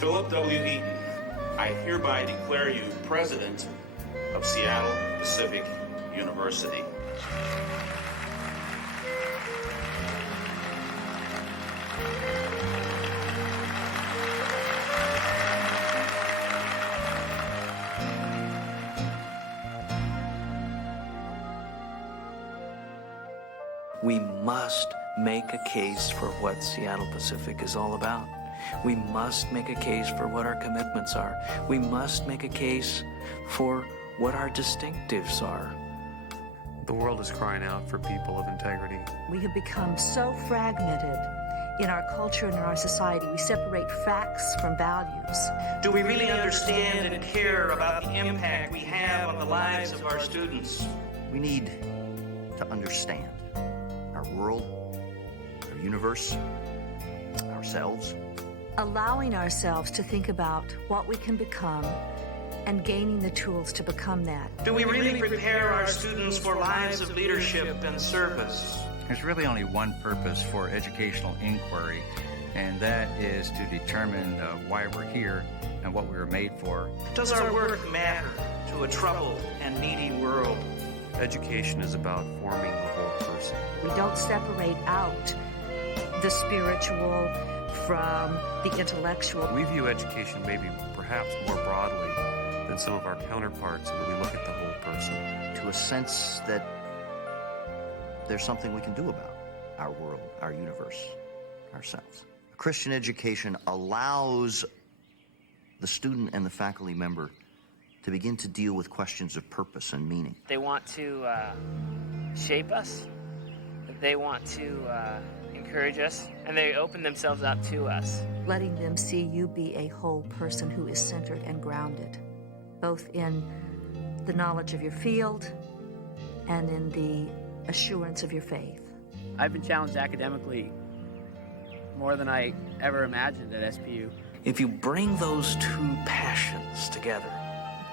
Philip W. Eaton, I hereby declare you President of Seattle Pacific University. We must make a case for what Seattle Pacific is all about. We must make a case for what our commitments are. We must make a case for what our distinctives are. The world is crying out for people of integrity. We have become so fragmented in our culture and in our society. We separate facts from values. Do we really understand and care about the impact we have on the lives of our students? We need to understand our world, our universe, ourselves. Allowing ourselves to think about what we can become and gaining the tools to become that. Do we really prepare our students for lives of leadership and service? There's really only one purpose for educational inquiry, and that is to determine why we're here and what we were made for. Does our work matter to a troubled and needy world? Education is about forming the whole person. We don't separate out the spiritual from the intellectual. We view education maybe perhaps more broadly than some of our counterparts, and we look at the whole person. To a sense that there's something we can do about our world, our universe, ourselves. Christian education allows the student and the faculty member to begin to deal with questions of purpose and meaning. They want to shape us. They want to encourage us, and they open themselves up to us. Letting them see you be a whole person who is centered and grounded, both in the knowledge of your field and in the assurance of your faith. I've been challenged academically more than I ever imagined at SPU. If you bring those two passions together,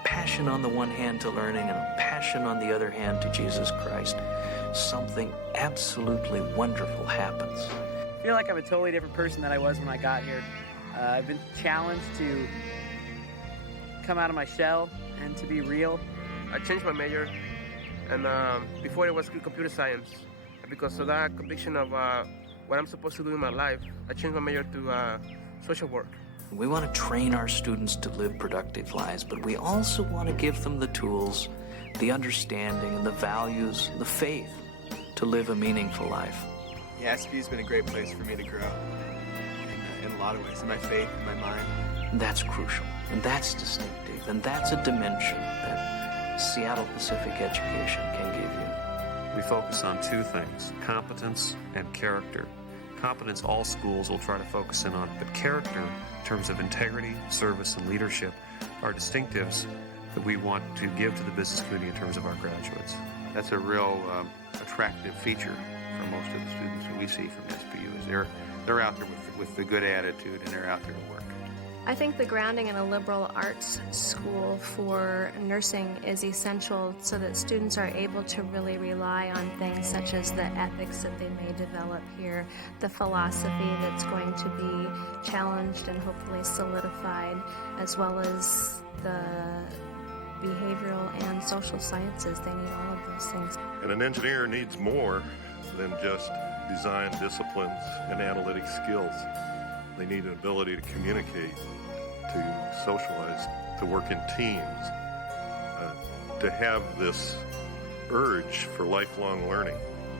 passion on the one hand to learning and a passion on the other hand to Jesus Christ, something absolutely wonderful happens. I feel like I'm a totally different person than I was when I got here. I've been challenged to come out of my shell and to be real. I changed my major, and before it was computer science. Because of that conviction of what I'm supposed to do in my life, I changed my major to social work. We want to train our students to live productive lives, but we also want to give them the tools, the understanding, and the values, the faith to live a meaningful life. Yeah, SPU's been a great place for me to grow in a lot of ways, in my faith, in my mind. That's crucial, and that's distinctive, and that's a dimension that Seattle Pacific education can give you. We focus on two things, competence and character. Competence all schools will try to focus in on, but character, in terms of integrity, service, and leadership, are distinctives that we want to give to the business community in terms of our graduates. That's a real attractive feature for most of the students that we see from SPU, is they're out there with the good attitude, and they're out there to work. I think the grounding in a liberal arts school for nursing is essential so that students are able to really rely on things such as the ethics that they may develop here, the philosophy that's going to be challenged and hopefully solidified, as well as the behavioral and social sciences. They need all of those things. And an engineer needs more than just design disciplines and analytic skills. They need an ability to communicate, to socialize, to work in teams, to have this urge for lifelong learning.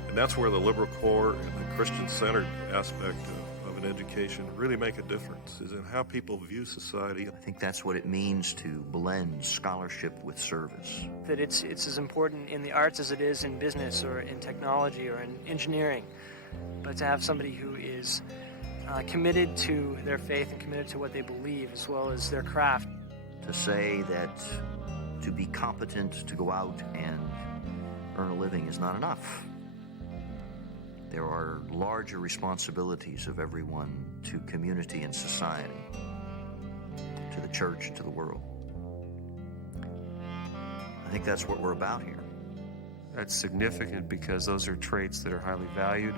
And that's where the liberal core and the Christian-centered aspect of an education really make a difference, is in how people view society. I think that's what it means to blend scholarship with service. That it's as important in the arts as it is in business or in technology or in engineering. But to have somebody who is committed to their faith and committed to what they believe as well as their craft. To say that to be competent to go out and earn a living is not enough. There are larger responsibilities of everyone to community and society, to the church and to the world. I think that's what we're about here. That's significant because those are traits that are highly valued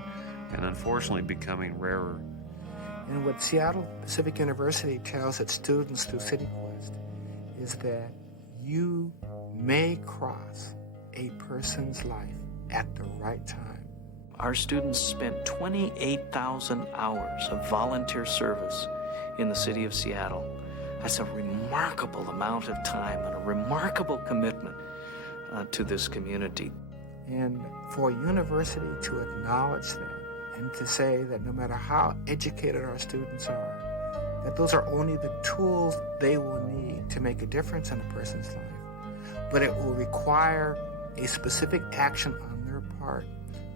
and unfortunately becoming rarer And what Seattle Pacific University tells its students through CityQuest is that you may cross a person's life at the right time. Our students spent 28,000 hours of volunteer service in the city of Seattle. That's a remarkable amount of time and a remarkable commitment to this community. And for a university to acknowledge that and to say that no matter how educated our students are, that those are only the tools they will need to make a difference in a person's life. But it will require a specific action on their part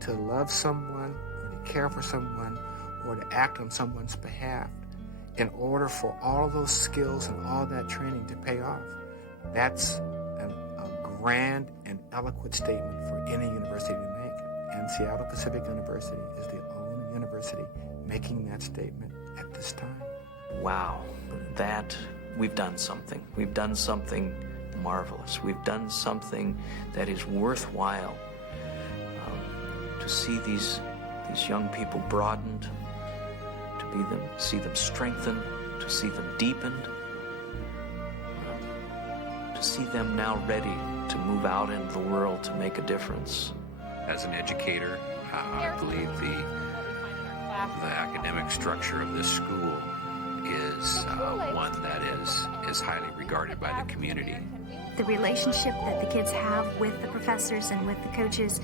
to love someone or to care for someone or to act on someone's behalf in order for all of those skills and all that training to pay off. That's a grand and eloquent statement for any university to make. And Seattle Pacific University is the only university making that statement at this time. Wow, that we've done something. We've done something marvelous. We've done something that is worthwhile. To see these young people broadened, see them strengthened, to see them deepened, to see them now ready to move out into the world to make a difference. As an educator, I believe the academic structure of this school is one that is highly regarded by the community. The relationship that the kids have with the professors and with the coaches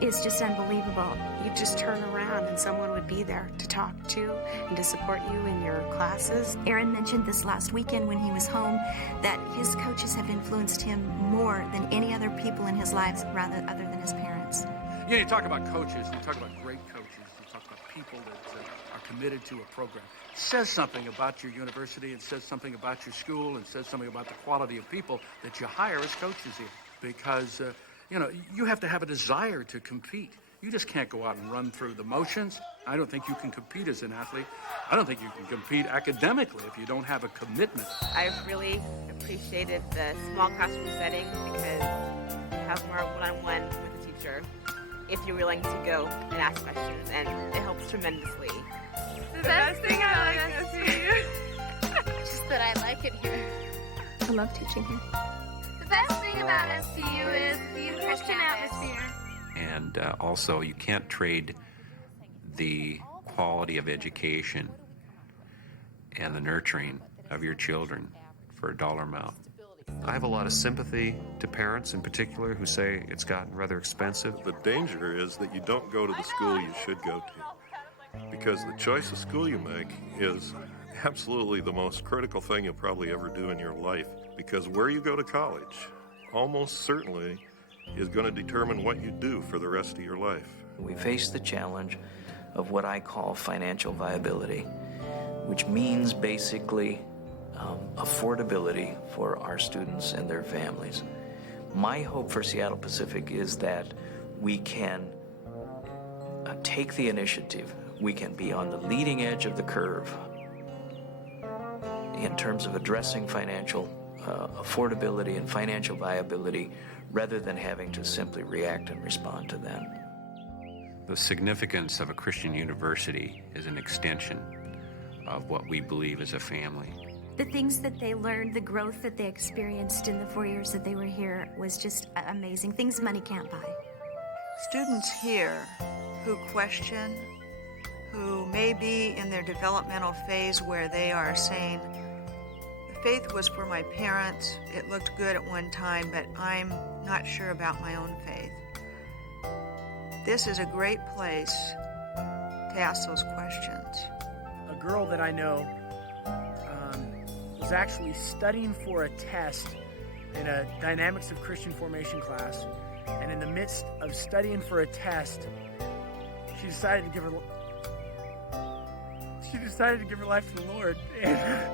is just unbelievable. You just turn around and someone would be there to talk to and to support you in your classes. Aaron mentioned this last weekend when he was home that his coaches have influenced him more than any other people in his lives, rather other than his parents. You know, you talk about coaches, you talk about great coaches, you talk about people that are committed to a program. It says something about your university, it says something about your school, it says something about the quality of people that you hire as coaches here. Because, you know, you have to have a desire to compete. You just can't go out and run through the motions. I don't think you can compete as an athlete. I don't think you can compete academically if you don't have a commitment. I've really appreciated the small classroom setting because you have more one-on-one with the teacher if you're willing to go and ask questions, and it helps tremendously. The best thing I like SPU. Just that I like it here. I love teaching here. The best thing about SPU is the Christian atmosphere. And also, you can't trade the quality of education and the nurturing of your children for a dollar amount. I have a lot of sympathy to parents in particular who say it's gotten rather expensive. The danger is that you don't go to the school you should go to, because the choice of school you make is absolutely the most critical thing you'll probably ever do in your life, because where you go to college almost certainly is going to determine what you do for the rest of your life. We face the challenge of what I call financial viability, which means basically affordability for our students and their families. My hope for Seattle Pacific is that we can take the initiative. We can be on the leading edge of the curve in terms of addressing financial affordability and financial viability rather than having to simply react and respond to them. The significance of a Christian university is an extension of what we believe as a family. The things that they learned, the growth that they experienced in the 4 years that they were here was just amazing. Things money can't buy. Students here who question, who may be in their developmental phase where they are saying, the faith was for my parents, it looked good at one time, but I'm not sure about my own faith. This is a great place to ask those questions. A girl that I know was actually studying for a test in a Dynamics of Christian Formation class, and in the midst of studying for a test, she decided to give her life to the Lord. And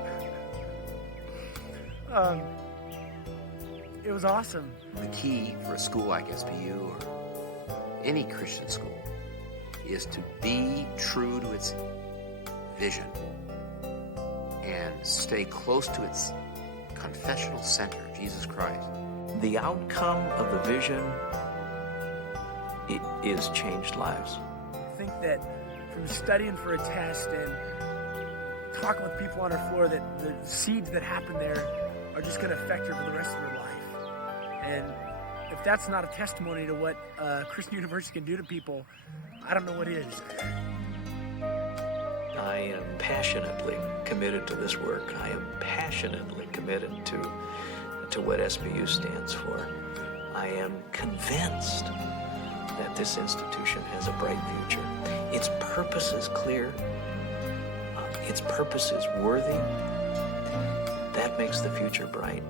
it was awesome. The key for a school like SPU or any Christian school is to be true to its vision and stay close to its confessional center, Jesus Christ. The outcome of the vision is changed lives. I think that from studying for a test and talking with people on her floor that the seeds that happen there are just going to affect her for the rest of her life. And if that's not a testimony to what Christian University can do to people, I don't know what is. I am passionately committed to this work. I am passionately committed to what SPU stands for. I am convinced that this institution has a bright future. Its purpose is clear. Its purpose is worthy. That makes the future bright.